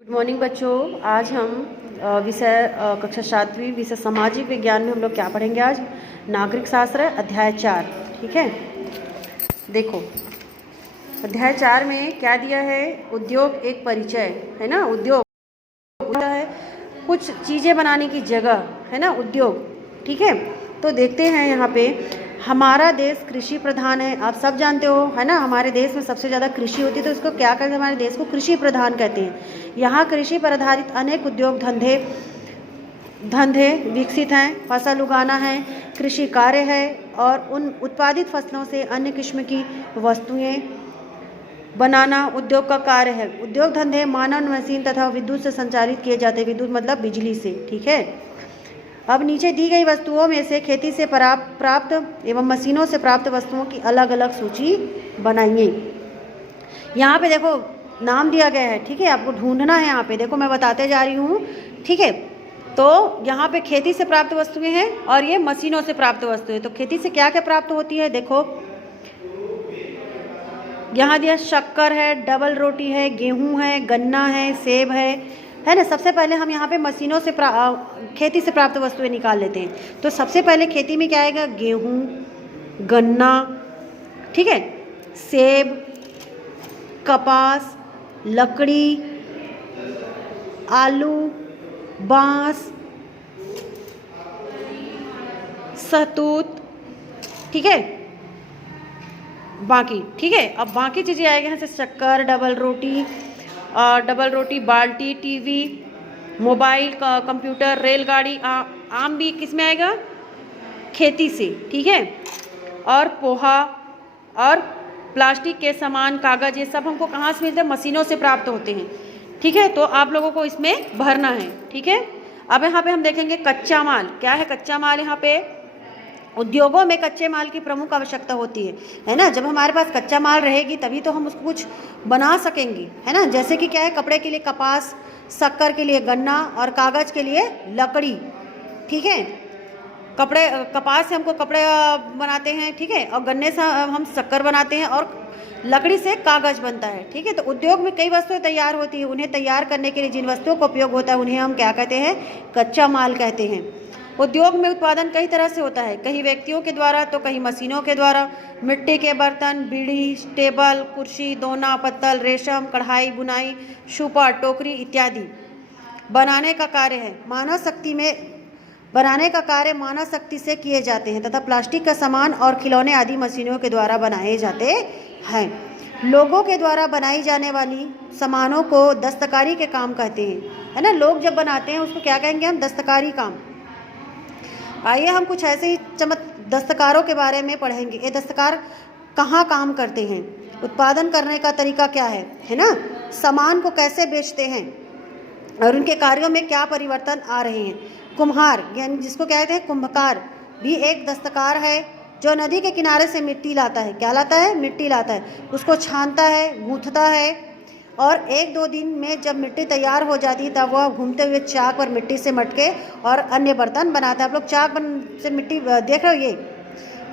Good morning बच्चों। आज हम विषय कक्षा 7वीं विषय सामाजिक विज्ञान में हम लोग क्या पढ़ेंगे। आज नागरिक शास्त्र अध्याय 4। ठीक है, देखो अध्याय 4 में क्या दिया है। उद्योग एक परिचय है ना। उद्योग होता है कुछ चीज़ें बनाने की जगह है ना, उद्योग। ठीक है, तो देखते हैं यहाँ पे हमारा देश कृषि प्रधान है। आप सब जानते हो है ना, हमारे देश में सबसे ज़्यादा कृषि होती है, तो इसको क्या कहते हैं, हमारे देश को कृषि प्रधान कहते हैं। यहाँ कृषि पर आधारित अनेक उद्योग धंधे विकसित हैं। फसल उगाना है, कृषि कार्य है और उन उत्पादित फसलों से अन्य किस्म की वस्तुएं बनाना उद्योग का कार्य है। उद्योग धंधे मानव, मशीन तथा विद्युत से संचालित किए जाते हैं। विद्युत मतलब बिजली से। ठीक है, अब नीचे दी गई वस्तुओं में से खेती से प्राप्त एवं मशीनों से प्राप्त वस्तुओं की अलग अलग सूची बनाइए। यहाँ पे देखो नाम दिया गया है। ठीक है, आपको ढूंढना है। यहाँ पे देखो मैं बताते जा रही हूँ। ठीक है, तो यहाँ पे खेती से प्राप्त वस्तुएं हैं और ये मशीनों से प्राप्त वस्तुएं। तो खेती से क्या क्या प्राप्त होती है, देखो यहाँ दिया शक्कर है, डबल रोटी है, गेहूँ है, गन्ना है, सेब है ना। सबसे पहले हम यहाँ पे मशीनों से खेती से प्राप्त वस्तुएं निकाल लेते हैं। तो सबसे पहले खेती में क्या आएगा, गेहूँ, गन्ना, ठीक है, सेब, कपास, लकड़ी, आलू, बांस, सहतूत, ठीक है, बाकी। ठीक है, अब बाकी चीज़ें आएगी यहाँ से शक्कर, डबल रोटी, बाल्टी, टीवी, मोबाइल, कंप्यूटर, रेलगाड़ी, आम भी किस में आएगा, खेती से। ठीक है, और पोहा और प्लास्टिक के सामान, कागज़, ये सब हमको कहाँ से मिलते हैं, मशीनों से प्राप्त होते हैं। ठीक है, तो आप लोगों को इसमें भरना है। ठीक है, अब यहाँ पे हम देखेंगे कच्चा माल। क्या है कच्चा माल, यहाँ पे उद्योगों में कच्चे माल की प्रमुख आवश्यकता होती है ना। जब हमारे पास कच्चा माल रहेगी तभी तो हम उसको कुछ बना सकेंगे, है ना। जैसे कि क्या है, कपड़े के लिए कपास, शक्कर के लिए गन्ना और कागज़ के लिए लकड़ी। ठीक है, कपास से हमको कपड़े बनाते हैं, ठीक है, और गन्ने से हम शक्कर बनाते हैं और लकड़ी से कागज़ बनता है। ठीक है, तो उद्योग में कई वस्तुएं तैयार होती है। उन्हें तैयार करने के लिए जिन वस्तुओं का उपयोग होता है उन्हें हम क्या कहते हैं, कच्चा माल कहते हैं। उद्योग में उत्पादन कई तरह से होता है, कई व्यक्तियों के द्वारा तो कई मशीनों के द्वारा। मिट्टी के बर्तन, बीड़ी, टेबल, कुर्सी, दोना, पत्तल, रेशम, कढ़ाई, बुनाई, सुपा, टोकरी इत्यादि बनाने का कार्य मानव शक्ति से किए जाते हैं तथा प्लास्टिक का सामान और खिलौने आदि मशीनों के द्वारा बनाए जाते हैं। लोगों के द्वारा बनाई जाने वाली सामानों को दस्तकारी के काम कहते हैं, है ना। लोग जब बनाते हैं उसको क्या कहेंगे हम, दस्तकारी काम। आइए हम कुछ ऐसे ही दस्तकारों के बारे में पढ़ेंगे। ये दस्तकार कहाँ काम करते हैं, उत्पादन करने का तरीका क्या है ना, सामान को कैसे बेचते हैं और उनके कार्यों में क्या परिवर्तन आ रहे हैं। कुम्हार यानी जिसको कहते हैं कुंभकार भी एक दस्तकार है, जो नदी के किनारे से मिट्टी लाता है। क्या लाता है, मिट्टी लाता है, उसको छानता है, गूंथता है और 1-2 दिन में जब मिट्टी तैयार हो जाती है तब वह घूमते हुए चाक पर मिट्टी से मटके और अन्य बर्तन बनाता है। आप लोग चाक से मिट्टी देख रहे हो, ये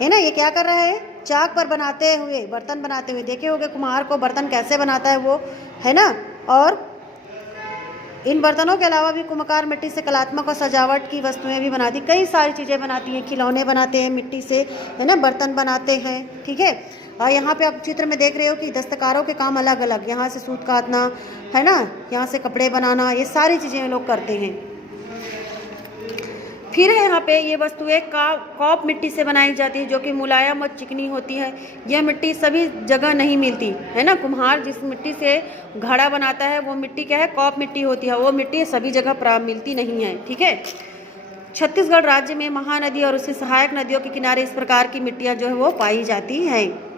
है ना, ये क्या कर रहा है, चाक पर बनाते हुए बर्तन बनाते हुए देखे होंगे कुम्हार को बर्तन कैसे बनाता है वो, है ना। और इन बर्तनों के अलावा भी कुम्हार मिट्टी से कलात्मक और सजावट की वस्तुएं भी बनाती, कई सारी चीज़ें बनाती हैं। खिलौने बनाते हैं मिट्टी से, है ना, बर्तन बनाते हैं। ठीक है, और यहाँ पे आप चित्र में देख रहे हो कि दस्तकारों के काम अलग अलग, यहाँ से सूत काटना, है ना, यहाँ से कपड़े बनाना, ये सारी चीज़ें लोग करते हैं। फिर है यहाँ पे ये वस्तुएं कॉप मिट्टी से बनाई जाती है, जो कि मुलायम और चिकनी होती है। यह मिट्टी सभी जगह नहीं मिलती, है ना। कुम्हार जिस मिट्टी से घड़ा बनाता है वो मिट्टी क्या है, कॉप मिट्टी होती है। वो मिट्टी सभी जगह मिलती नहीं है। ठीक है, छत्तीसगढ़ राज्य में महानदी और उसकी सहायक नदियों के किनारे इस प्रकार की मिट्टियाँ जो है वो पाई जाती हैं,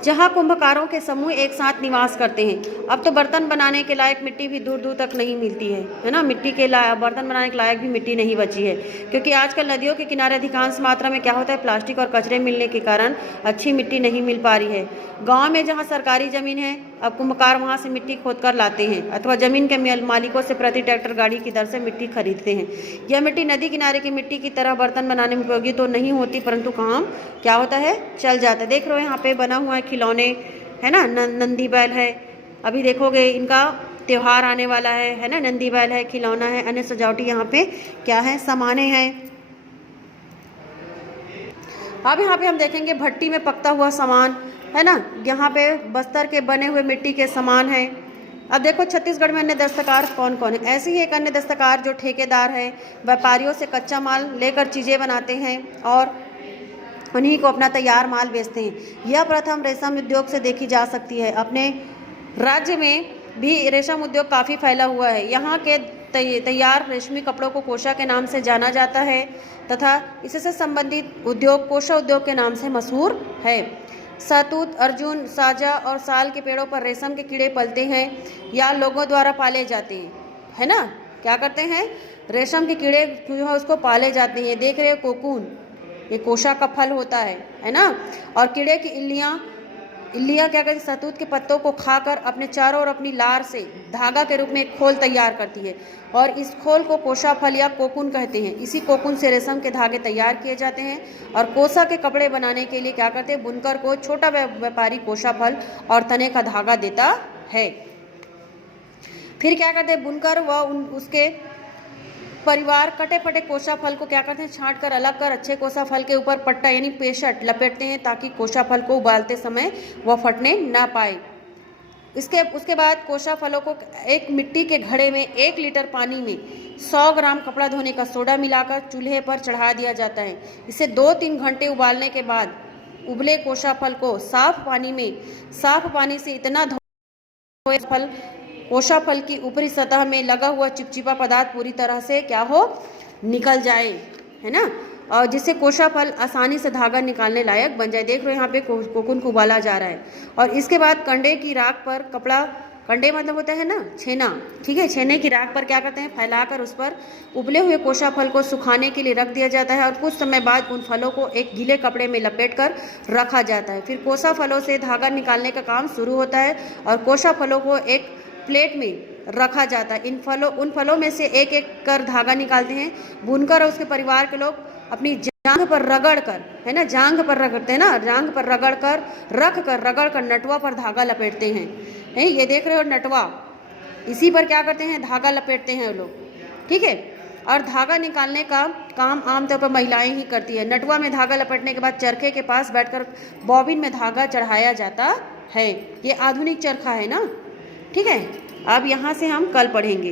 जहाँ कुंभकारों के समूह एक साथ निवास करते हैं। अब तो बर्तन बनाने के लायक मिट्टी भी दूर दूर तक नहीं मिलती है ना। मिट्टी के बर्तन बनाने के लायक भी मिट्टी नहीं बची है, क्योंकि आजकल नदियों के किनारे अधिकांश मात्रा में क्या होता है, प्लास्टिक और कचरे मिलने के कारण अच्छी मिट्टी नहीं मिल पा रही है। गाँव में जहाँ सरकारी ज़मीन है, अब कुंभकार वहाँ से मिट्टी खोद कर लाते हैं अथवा ज़मीन के मालिकों से प्रति ट्रैक्टर गाड़ी की दर से मिट्टी खरीदते हैं। यह मिट्टी नदी किनारे की मिट्टी की तरह बर्तन बनाने में उपयोगी तो नहीं होती, परंतु काम क्या होता है, चल जाता है। देख रहे हो यहाँ पे बना हुआ है खिलौने, है ना, नंदी बैल है। अभी देखोगे इनका त्यौहार आने वाला है ना, नंदी बैल है, खिलौना है, अन्य सजावटी यहाँ पे क्या है, सामाने हैं। अब यहाँ पे हम देखेंगे भट्टी में पकता हुआ सामान, है ना, यहाँ पे बस्तर के बने हुए मिट्टी के सामान हैं। अब देखो छत्तीसगढ़ में अन्य दस्तकार कौन कौन है। ऐसे ही एक अन्य दस्तकार जो ठेकेदार हैं, व्यापारियों से कच्चा माल लेकर चीज़ें बनाते हैं और उन्हीं को अपना तैयार माल बेचते हैं। यह प्रथम रेशम उद्योग से देखी जा सकती है। अपने राज्य में भी रेशम उद्योग काफ़ी फैला हुआ है। यहाँ के तैयार रेशमी कपड़ों को कोशा के नाम से जाना जाता है तथा इससे संबंधित उद्योग कोशा उद्योग के नाम से मशहूर है। शहतूत, अर्जुन, साजा और साल के पेड़ों पर रेशम के कीड़े पलते हैं या लोगों द्वारा पाले जाते हैं, है ना। क्या करते हैं, रेशम के कीड़े जो है उसको पाले जाते हैं। देख रहे हो कोकून, ये कोशा का फल होता है ना। और कीड़े की इल्लियाँ क्या करती है, शहतूत के पत्तों को खाकर अपने चारों और अपनी लार से धागा के रूप में एक खोल तैयार करती है और इस खोल को कोशा फल या कोकून कहते हैं। इसी कोकून से रेशम के धागे तैयार किए जाते हैं और कोसा के कपड़े बनाने के लिए क्या करते हैं, बुनकर को छोटा व्यापारी कोशा फल और तने का धागा देता है। फिर क्या करते हैं, बुनकर व उसके परिवार कटे फटे कोसा फल को क्या करते हैं, छांट कर अलग कर अच्छे कोसा फल के ऊपर पट्टा यानी पेशट लपेटते हैं ताकि कोसा फल को उबालते समय वह फटने ना पाए। उसके बाद कोसा फलों को एक मिट्टी के घड़े में 1 लीटर पानी में 100 ग्राम कपड़ा धोने का सोडा मिलाकर चूल्हे पर चढ़ा दिया जाता है। इसे 2-3 घंटे उबालने के बाद उबले कोसा फल को साफ पानी से इतना धोए फल कोशा फल की ऊपरी सतह में लगा हुआ चिपचिपा पदार्थ पूरी तरह से क्या हो, निकल जाए, है ना, और जिससे कोशा फल आसानी से धागा निकालने लायक बन जाए। देख रहे हो यहाँ पे कोकून को उबाला जा रहा है। और इसके बाद कंडे की राख पर कपड़ा, कंडे मतलब होता है ना छेना, ठीक है, छेने की राख पर क्या करते हैं, फैलाकर उस पर उबले हुए कोशा फल को सुखाने के लिए रख दिया जाता है और कुछ समय बाद उन फलों को एक गीले कपड़े में लपेटकर रखा जाता है। फिर कोसा फलों से धागा निकालने का काम शुरू होता है और कोशा फलों को एक प्लेट में रखा जाता है। उन फलों में से एक एक कर धागा निकालते हैं। बुनकर और उसके परिवार के लोग अपनी जांघ पर रगड़ कर, है ना, जांघ पर रगड़ते हैं ना, जांघ पर रगड़ कर रगड़ कर नटवा पर धागा लपेटते हैं। ये देख रहे हो नटवा, इसी पर क्या करते हैं, धागा लपेटते हैं लोग, ठीक है। और धागा निकालने का काम आमतौर पर महिलाएं ही करती है। नटवा में धागा लपेटने के बाद चरखे के पास बैठकर बॉबिन में धागा चढ़ाया जाता है। ये आधुनिक चरखा है ना, ठीक है। अब यहाँ से हम कल पढ़ेंगे।